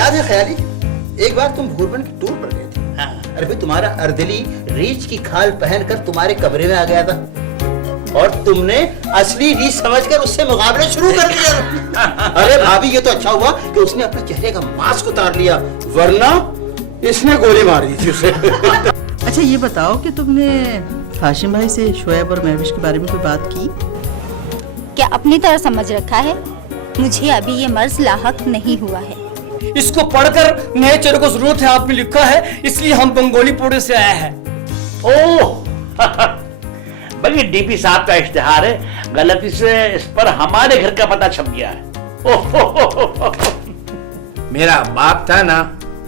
याद है ख्याली, एक बार तुम भूरबन की टूर पर गए थे। हाँ। अरे भाई तुम्हारा अर्दली रीछ की खाल पहनकर तुम्हारे कमरे में आ गया था और तुमने असली रीछ समझकर उससे मुकाबले शुरू कर दिया। अरे भाभी ये तो अच्छा हुआ कि उसने अपने चेहरे का मास्क उतार लिया, वरना इसने गोली मार दी थी उसे। अच्छा ये बताओ कि तुमने हाशिम भाई से शोएब और महविश के बारे में कोई बात की? क्या अपनी तरह समझ रखा है? मुझे अभी ये मर्ज लाहक नहीं हुआ है। इसको पढ़कर नए चेहरे को जरूरत है आपने लिखा है, इसलिए हम बंगोली पोड़े से आए हैं। ओह भाई डीपी साहब का इश्तिहार है, गलती से इस पर हमारे घर का पता छप गया है। ओह मेरा बाप था ना,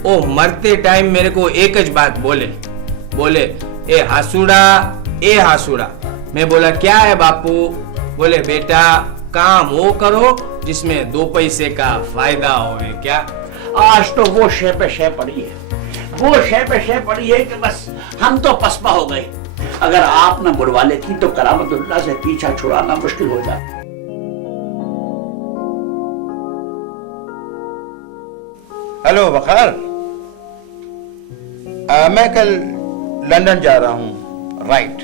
वो मरते टाइम मेरे को एक ज बात बोले ए हासुड़ा। मैं बोला क्या है बापू? बोले बेटा काम वो करो जिसमें 2 पैसे का फायदा होवे। क्या आज तो वो शय पे शय पड़ी है कि बस हम तो पसपा हो गए। अगर आप न बुलवा लेती तो करामतुल्लाह से पीछा छुड़ाना मुश्किल हो जाता। हेलो बखार, मैं कल लंदन जा रहा हूँ। राइट,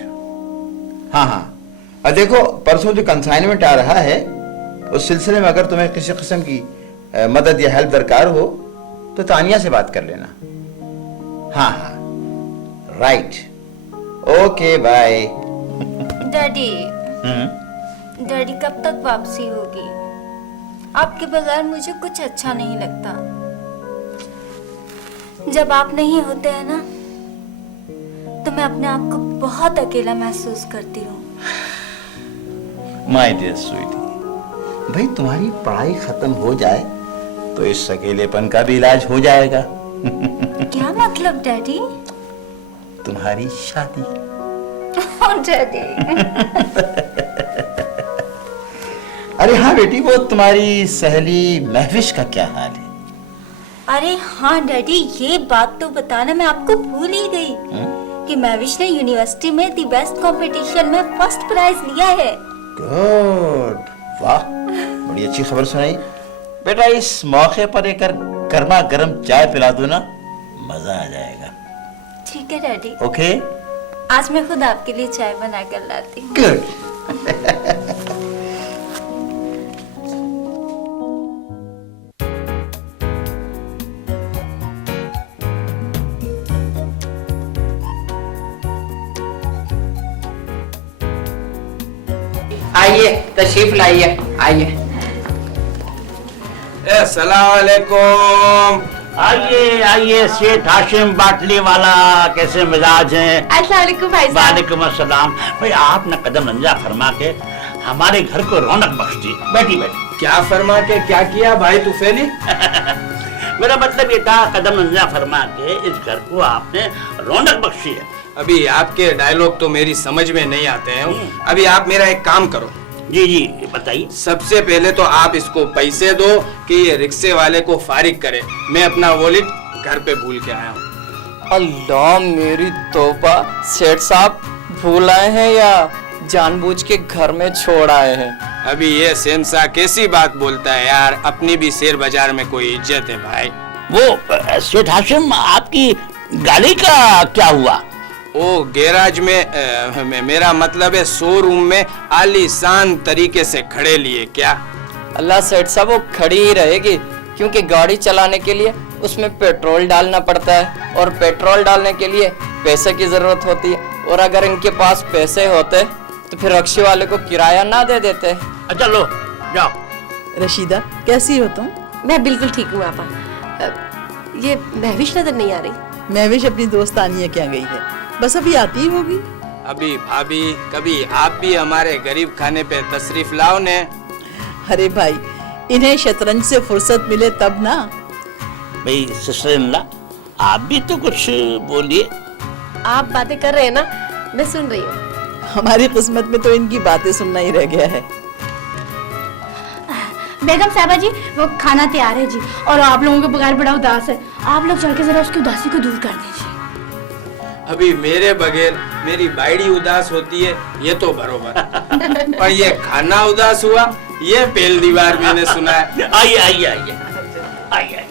हाँ। देखो परसों जो कंसाइनमेंट आ रहा है उस सिलसिले में अगर तुम्हें किसी किस्म की मदद या हेल्प दरकार हो तो तानिया से बात कर लेना। हाँ, right, okay bye. Daddy daddy कब तक वापसी होगी? आपके बगैर मुझे कुछ अच्छा नहीं लगता। जब आप नहीं होते हैं ना तो मैं अपने आप को बहुत अकेला महसूस करती हूँ। माय डियर स्वीटी, भाई तुम्हारी पढ़ाई खत्म हो जाए तो इस अकेलेपन का भी इलाज हो जाएगा। क्या मतलब डैडी? तुम्हारी शादी। डैडी अरे हाँ बेटी, वो तुम्हारी सहेली महविश का क्या हाल है? अरे हाँ डैडी, ये बात तो बताना मैं आपको भूल ही गई कि महविश ने यूनिवर्सिटी में दी बेस्ट कंपटीशन में फर्स्ट प्राइज लिया है। गुड, वाह, बड़ी अच्छी खबर सुनाई बेटा। इस मौके पर एक गर्मा गर्म चाय पिला दो ना, मजा आ जाएगा। ठीक है डैडी। ओके, आज मैं खुद आपके लिए चाय बना कर लाती हूँ। गुड। आइए तशरीफ लाइए, आइए। अस्सलाम वालेकुम। आइए सेठ हाशिम बाटली वाला, कैसे मिजाज हैं? अस्सलाम वालेकुम भाई साहब। वालेकुम अस्सलाम। भाई आपने कदम रंजा फरमा के हमारे घर को रौनक बख्श दी। बैठी। क्या फरमा के क्या किया भाई तुफैली? मेरा मतलब ये था कदम रंजा फरमा के इस घर को आपने रौनक बख्शी है। अभी आपके डायलॉग तो मेरी समझ में नहीं आते हैं। अभी आप मेरा एक काम करो। जी बताइए। सबसे पहले तो आप इसको पैसे दो कि ये रिक्शे वाले को फारिग करे। मैं अपना वॉलेट घर पे भूल के आया हूँ। अल्लाह मेरी तौबा, सेठ साहब भूल आए हैं या जानबूझ के घर में छोड़ आए हैं? अभी ये सेंसा कैसी बात बोलता है यार, अपनी भी शेर बाजार में कोई इज्जत है भाई। वो सेठ हाशिम आपकी गाड़ी का क्या हुआ? ओ गैराज में मेरा मतलब है शोरूम में आलीशान तरीके से खड़े लिए। क्या? अल्लाह सेठ साहब वो खड़ी ही रहेगी, क्योंकि गाड़ी चलाने के लिए उसमें पेट्रोल डालना पड़ता है और पेट्रोल डालने के लिए पैसे की जरूरत होती है। और अगर इनके पास पैसे होते तो फिर रिक्शे वाले को किराया ना दे देते। अच्छा लो जाओ। रशीदा कैसी हो तुम? मैं बिल्कुल ठीक हूँ आपा। ये महविश नजर नहीं आ रही। महविश अपनी दोस्त आनिया क्या गई है, बस अभी आती ही होगी। अभी भाभी कभी आप भी हमारे गरीब खाने पे तशरीफ लाओ ने। अरे भाई इन्हें शतरंज से फुर्सत मिले तब ना। भाई सिस्टर इनला आप भी तो कुछ बोलिए। आप बातें कर रहे हैं ना, मैं सुन रही हूँ। हमारी किस्मत में तो इनकी बातें सुनना ही रह गया है। बेगम साहबा जी वो खाना तैयार है जी, और आप लोगों के बगैर बड़ा उदास है। आप लोग चल के जरा उसकी उदासी को दूर कर दीजिए। अभी मेरे बगैर मेरी बाइडी उदास होती है ये तो बरोबर, पर ये खाना उदास हुआ ये पहली बार मैंने सुना है। आइए।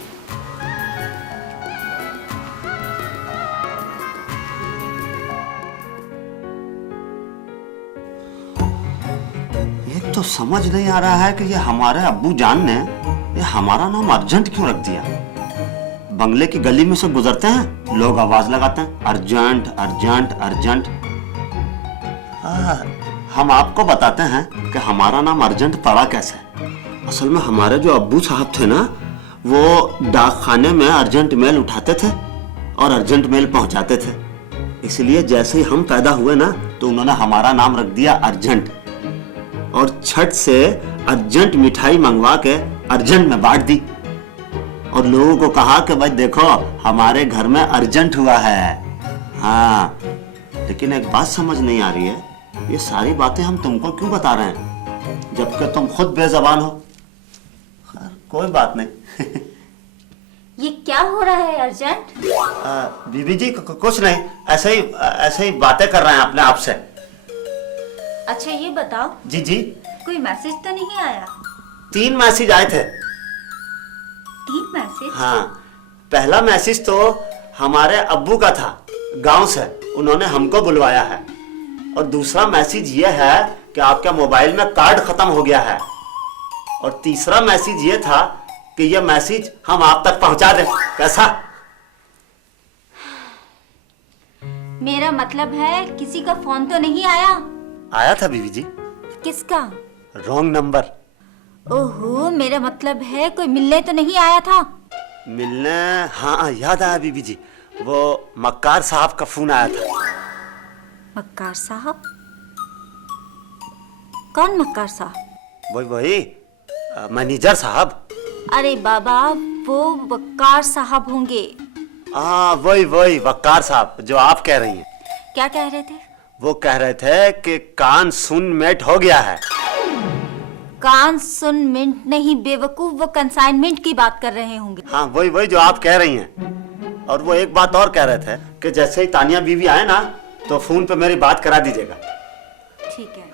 तो समझ नहीं आ रहा है कि ये हमारे अब्बू जान ने ये हमारा नाम अर्जेंट क्यों रख दिया। बंगले की गली में से गुजरते हैं, लोग आवाज लगाते हैं अर्जेंट अर्जेंट अर्जेंट। हम आपको बताते हैं कि हमारा नाम अर्जेंट पड़ा कैसे। असल में हमारे जो अब्बू साहब थे ना, वो डाक खाने में अर्जेंट मेल उठाते थे और अर्जेंट मेल पहुंचाते थे। इसलिए जैसे ही हम पैदा हुए ना, तो उन्होंने हमारा नाम रख दिया अर्जेंट, और छठ से अर्जेंट मिठाई मंगवा के अर्जेंट में बांट दी, और लोगों को कहा कि भाई देखो हमारे घर में अर्जेंट हुआ है। हाँ, लेकिन एक बात समझ नहीं आ रही है, ये सारी बातें हम तुमको क्यों बता रहे हैं जबकि तुम खुद बेजबान हो। खैर कोई बात नहीं। ये क्या हो रहा है अर्जेंट? बीबी जी कुछ नहीं, ऐसे ही बातें कर रहे हैं अपने आप से। अच्छा ये बताओ। जी जी। कोई मैसेज तो नहीं आया? 3 मैसेज आए थे। 3 मैसेज? हाँ, पहला मैसेज तो हमारे अब्बू का था, गांव से उन्होंने हमको बुलवाया है, और दूसरा मैसेज ये है कि आपके मोबाइल में कार्ड खत्म हो गया है, और तीसरा मैसेज ये था कि ये मैसेज हम आप तक पहुंचा दें। कैसा? मेरा मतलब है किसी का फोन तो नहीं आया? आया था बीबी जी। किसका? Wrong number. ओहो, मेरा मतलब है कोई मिलने तो नहीं आया था? मिलने? हाँ याद आया बीबी जी, वो मक्कार साहब का फोन आया था। मक्कार साहब? कौन मक्कार साहब? वही मैनेजर साहब। अरे बाबा, वो वक्कार साहब होंगे। हाँ वही वक्कार साहब जो आप कह रही हैं। क्या कह रहे थे? वो कह रहे थे कि कान सुन मेट हो गया है। कान सुन मिंट नहीं बेवकूफ, वो कंसाइनमेंट की बात कर रहे होंगे। हाँ वही जो आप कह रही हैं। और वो एक बात और कह रहे थे कि जैसे ही तानिया बीवी आए ना, तो फोन पे मेरी बात करा दीजिएगा। ठीक है।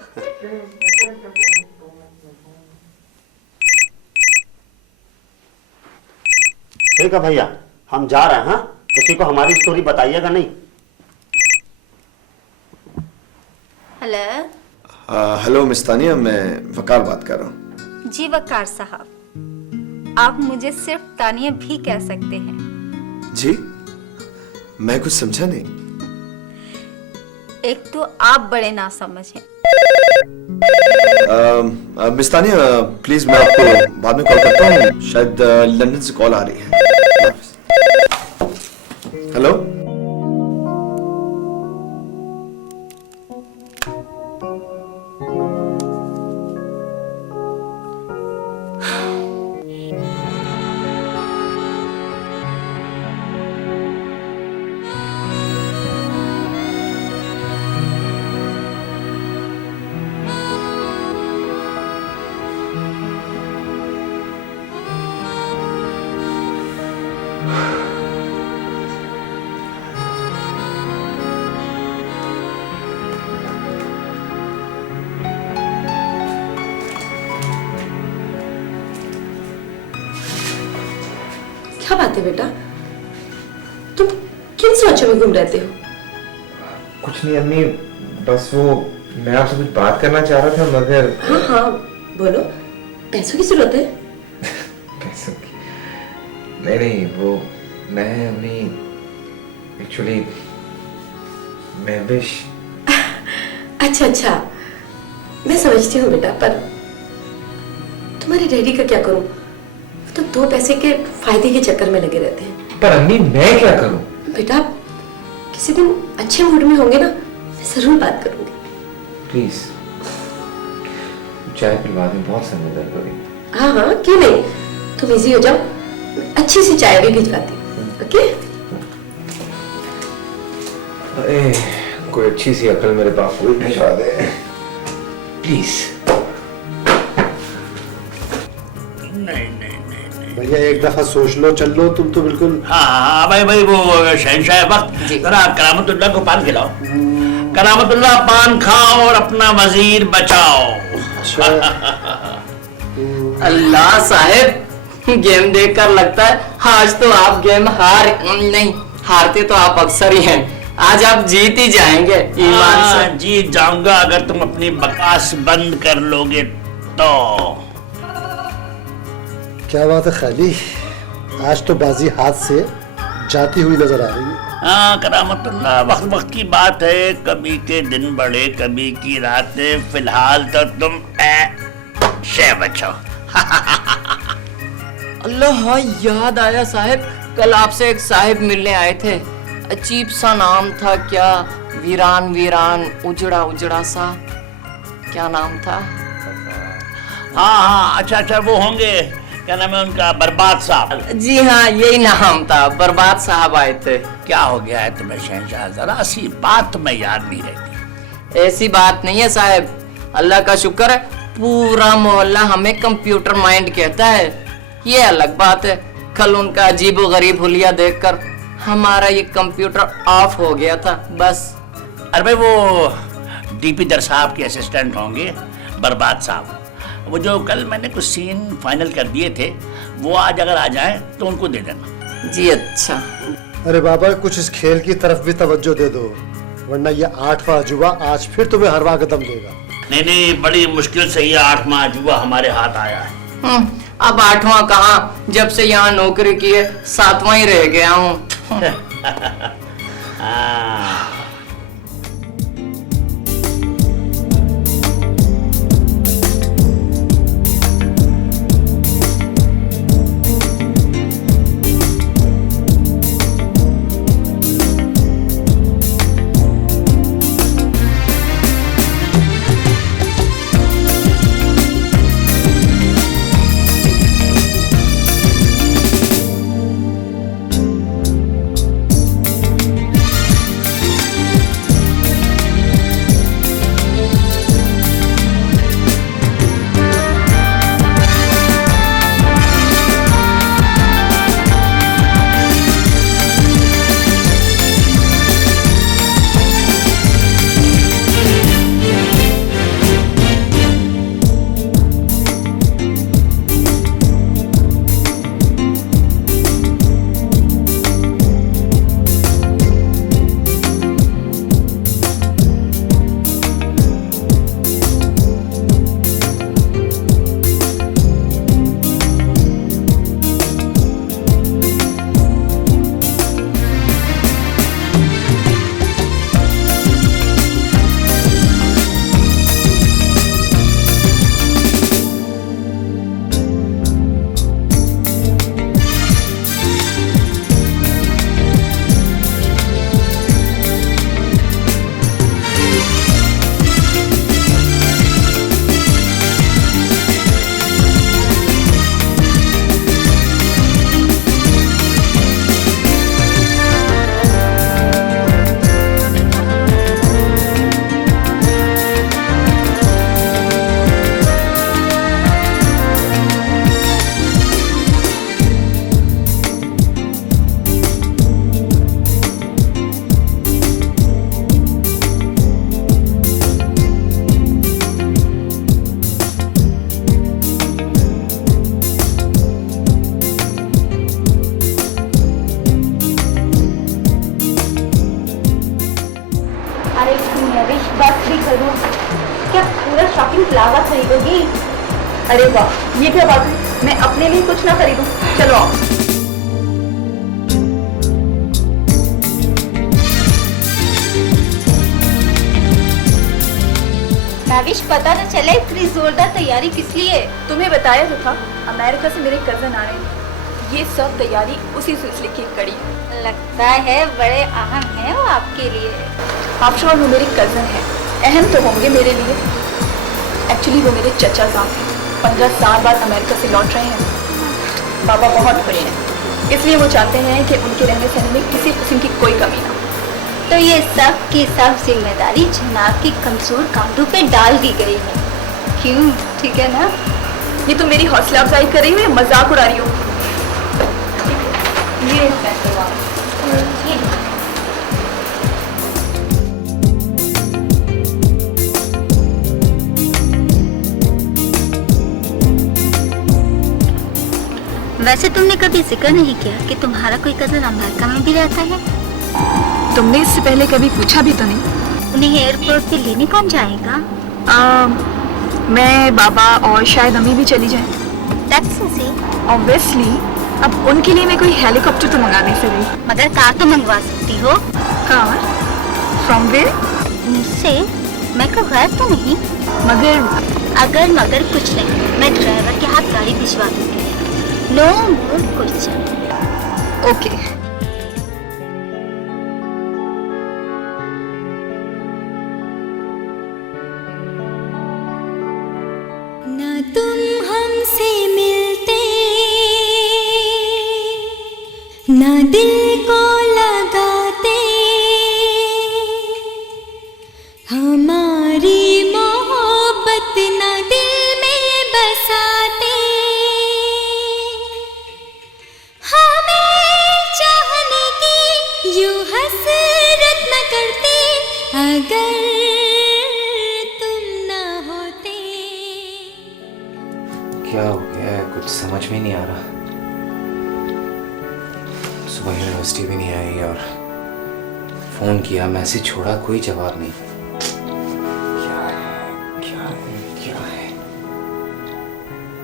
ठीक है भैया, हम जा रहे हैं। हाँ, किसी को हमारी स्टोरी बताइएगा नहीं। हेलो। हेलो मिस तानिया, मैं वकार बात कर रहा हूँ। जी वकार साहब, आप मुझे सिर्फ तानिया भी कह सकते हैं। जी? मैं कुछ समझा नहीं। एक तो आप बड़े नासमझ हैं। मिस तानिया प्लीज, मैं आपको बाद में कॉल करता हूँ, शायद लंदन से कॉल आ रही है। हेलो। क्या बात है बेटा, तुम किन सोचों में घूम रहते हो? कुछ नहीं अम्मी, बस वो मैं आपसे कुछ बात करना चाह रहा था मगर। हाँ हाँ बोलो, पैसों की जरूरत है? पैसों की? नहीं, वो मैं अम्मी एक्चुअली महविश। अच्छा, मैं समझती हूँ बेटा, पर तुम्हारे डैडी का क्या करूँ? तो 2 पैसे के फायदे के चक्कर में लगे रहते हैं। पर अम्मी मैं क्या करूं? बेटा किसी दिन अच्छे मूड में होंगे ना, मैं जरूर बात करूंगी। प्लीज चाय पिलवा दें, बहुत सर में दर्द हो रही। हाँ क्यों नहीं, तुम इजी हो जाओ, अच्छी सी चाय भी भिजवाती हूँ। ओके? अरे कोई अच्छी सी अकल मेरे पास कोई भिजवा दे प्लीज। भैया एक दफा सोच लो, चल लो, तुम तो बिल्कुल। हाँ भाई वो शहंशाह वक्त, जरा करामतुल्लाह को पान खिलाओ। करामतुल्लाह पान खाओ और अपना वजीर बचाओ। अल्लाह साहब, गेम देखकर लगता है आज तो आप गेम नहीं हारते तो आप अक्सर ही हैं, आज आप जीत ही जाएंगे। ईमान से जीत जाऊंगा अगर तुम अपनी बकवास बंद कर लोगे तो क्या बात है खाली, आज तो बाजी हाथ से जाती हुई नजर आ रही है। हाँ करामतुल्लाह, वक्त वक्त की बात है, कभी के दिन बड़े कभी की रातें, फिलहाल तो तुम शे बचो। अल्लाह, हाँ याद आया साहब, कल आपसे एक साहब मिलने आए थे, अजीब सा नाम था, क्या वीरान वीरान उजड़ा उजड़ा सा, क्या नाम था? हाँ, अच्छा वो होंगे, क्या नाम है उनका, बर्बाद साहब। जी हाँ, यही नाम था, बर्बाद साहब आए थे। क्या हो गया है तुम्हें शहंशाह, जरा सी बात तुम्हें याद नहीं रहती? ऐसी बात नहीं है साहब, अल्लाह का शुक्र है, पूरा मोहल्ला हमें कंप्यूटर माइंड कहता है, ये अलग बात है। कल उनका अजीबो गरीब हुलिया देखकर हमारा ये कंप्यूटर ऑफ हो गया था, बस। अरे भाई, वो डीपी दर साहब के असिस्टेंट होंगे, बर्बाद साहब, वो जो कल मैंने कुछ सीन फाइनल कर दिए थे, वो आज अगर आ जाए तो उनको दे देना। जी अच्छा। अरे बाबा, कुछ इस खेल की तरफ भी तवज्जो दे दो, वरना ये 8वां अजूबा आज फिर तुम्हें हरवा कदम देगा। नहीं, बड़ी मुश्किल से ये 8वां अजूबा हमारे हाथ आया है। अब 8वां कहाँ, जब से यहाँ नौकरी की है 7वां ही रह गया हूँ। शॉपिंग फ्लावर खरीदोगी? अरे वाह, ये क्या बात है, मैं अपने लिए कुछ ना खरीदूं? चलो आओ। नाविश, पता न चले इतनी जोरदार तैयारी किस लिए? तुम्हें बताया तो था, अमेरिका से मेरे कजन आ रहे हैं, ये सब तैयारी उसी सिलसिले की कड़ी। लगता है बड़े अहम है वो आपके लिए। आफ्टर ऑल वो मेरे कजन है, अहम तो होंगे मेरे लिए। एक्चुअली वो मेरे चचा साहब हैं, 15 साल बाद अमेरिका से लौट रहे हैं। बाबा बहुत खुश हैं, इसलिए वो चाहते हैं कि उनके रहने सहने में किसी किस्म की कोई कमी ना। तो ये सब की सब जिम्मेदारी जनाब की कमजोर कांधों पे डाल दी गई है, क्यों? ठीक है ना? ये तो मेरी हौसला अफजाई कर रही हो या मजाक उड़ा रही हो? ये वैसे तुमने कभी जिक्र नहीं किया कि तुम्हारा कोई कजन अमेरिका में भी रहता है? तुमने इससे पहले कभी पूछा भी तो नहीं। उन्हें एयरपोर्ट पे लेने कौन जाएगा? मैं, बाबा और शायद अम्मी भी चली जाएं। That's easy. ऑब्वियसली अब उनके लिए मैं कोई हेलीकॉप्टर तो मंगा नहीं सकती। मगर कार तो मंगवा सकती हो। कार? From where? मुझसे। मैं कोई गैर तो नहीं। मगर कुछ नहीं, मैं ड्राइवर के हाथ गाड़ी भिजवा दूंगी। No more question. ओके। ना तुम हमसे मिलते, ना दिल को लगाते, हमारी मोहब्बत ना दिल में बसाते, हमें चाहने की यूं हसरत न करते, अगर तुम ना होते। क्या हो गया है, कुछ समझ में नहीं आ रहा। सुबह यूनिवर्सिटी भी नहीं आई और फोन किया, मैसेज छोड़ा, कोई जवाब नहीं। क्या है?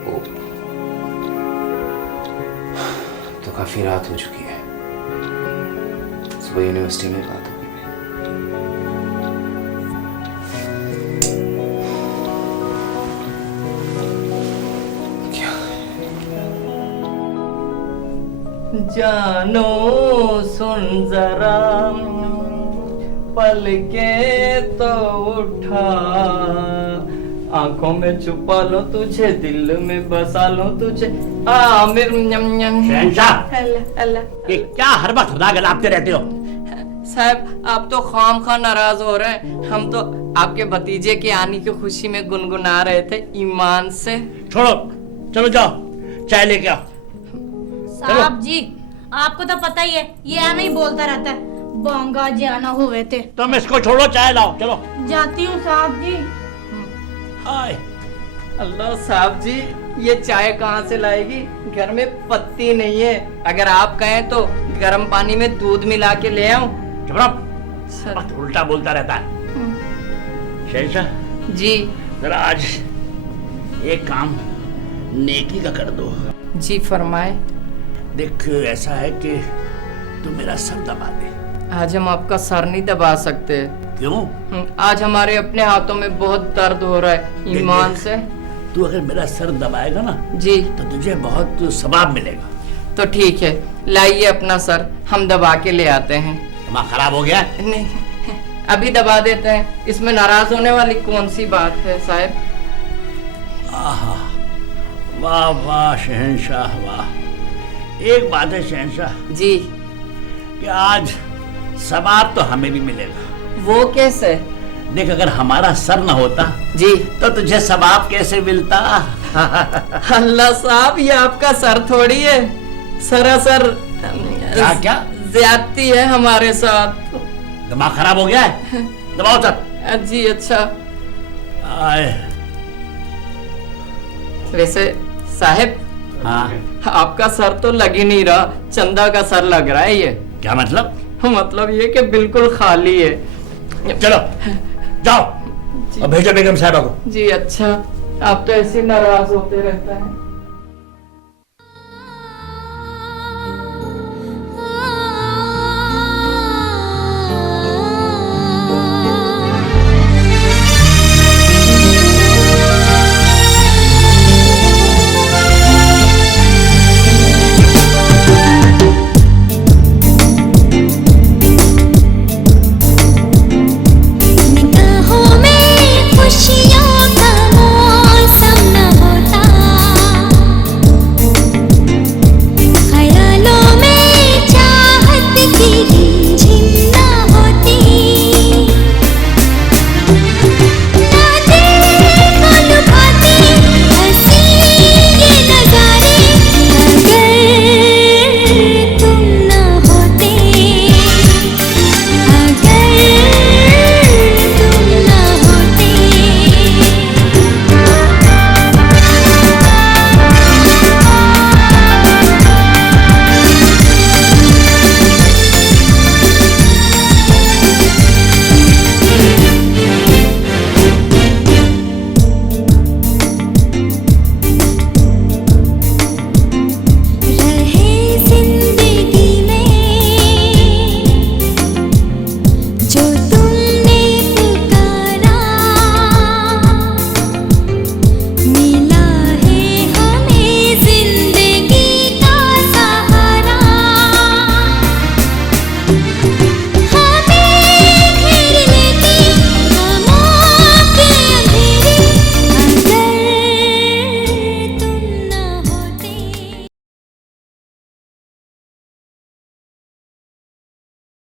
ओ, तो काफी रात हो चुकी है। सुबह यूनिवर्सिटी में बात होगी। जानो सुन जरा, पल के तो उठा, आंखों में छुपा लो तुझे, दिल में बसा लो तुझे। आमिर शहंशाह, ये क्या हर वक्त खुदा गलाबते रहते हो? साहब आप तो खाम खा नाराज हो रहे हैं। हम तो आपके भतीजे के आने की खुशी में गुनगुना रहे थे ईमान से। छोड़ो, चलो जाओ चाय लेके आओ। साहब जी आपको तो पता ही है, ये हमें ही बोलता रहता है बोंगा जाना हुए थे। तुम इसको छोड़ो, चाय लाओ, चलो। जाती हूँ साहब जी। हाय अल्लाह साहब जी, ये चाय कहाँ से लाएगी? घर में पत्ती नहीं है। अगर आप कहें तो गर्म पानी में दूध मिला के ले आऊं। चुप, उल्टा बोलता रहता है। शहंशाह जी जरा आज एक काम नेकी का कर दो। जी फरमाए। देख ऐसा है कि तू मेरा सर दबा दे। आज हम आपका सर नहीं दबा सकते। क्यों? आज हमारे अपने हाथों में बहुत दर्द हो रहा है ईमान से। तू अगर मेरा सर दबाएगा ना जी तो तुझे बहुत सवाब मिलेगा। तो ठीक है, लाइए अपना सर, हम दबा के ले आते हैं। दिमाग खराब हो गया? नहीं, अभी दबा देते हैं, इसमें नाराज होने वाली कौन सी बात है साहब। आहा, वाह वाह शहंशाह वाह। एक बात है शहंशाह जी, कि आज सवाब तो हमें भी मिलेगा। वो कैसे? देख अगर हमारा सर न होता जी तो तुझे सवाब कैसे मिलता? अल्लाह साहब, ये आपका सर थोड़ी है, सरासर क्या ज्यादती है हमारे साथ। दिमाग खराब हो गया है? दबाओ सर। जी अच्छा। आए। वैसे साहब, हाँ आपका सर तो लग ही नहीं रहा, चंदा का सर लग रहा है ये। क्या मतलब? मतलब ये कि बिल्कुल खाली है। चलो जाओ और भेजो बेगम साहबा को। जी अच्छा, आप तो ऐसे नाराज होते रहता है।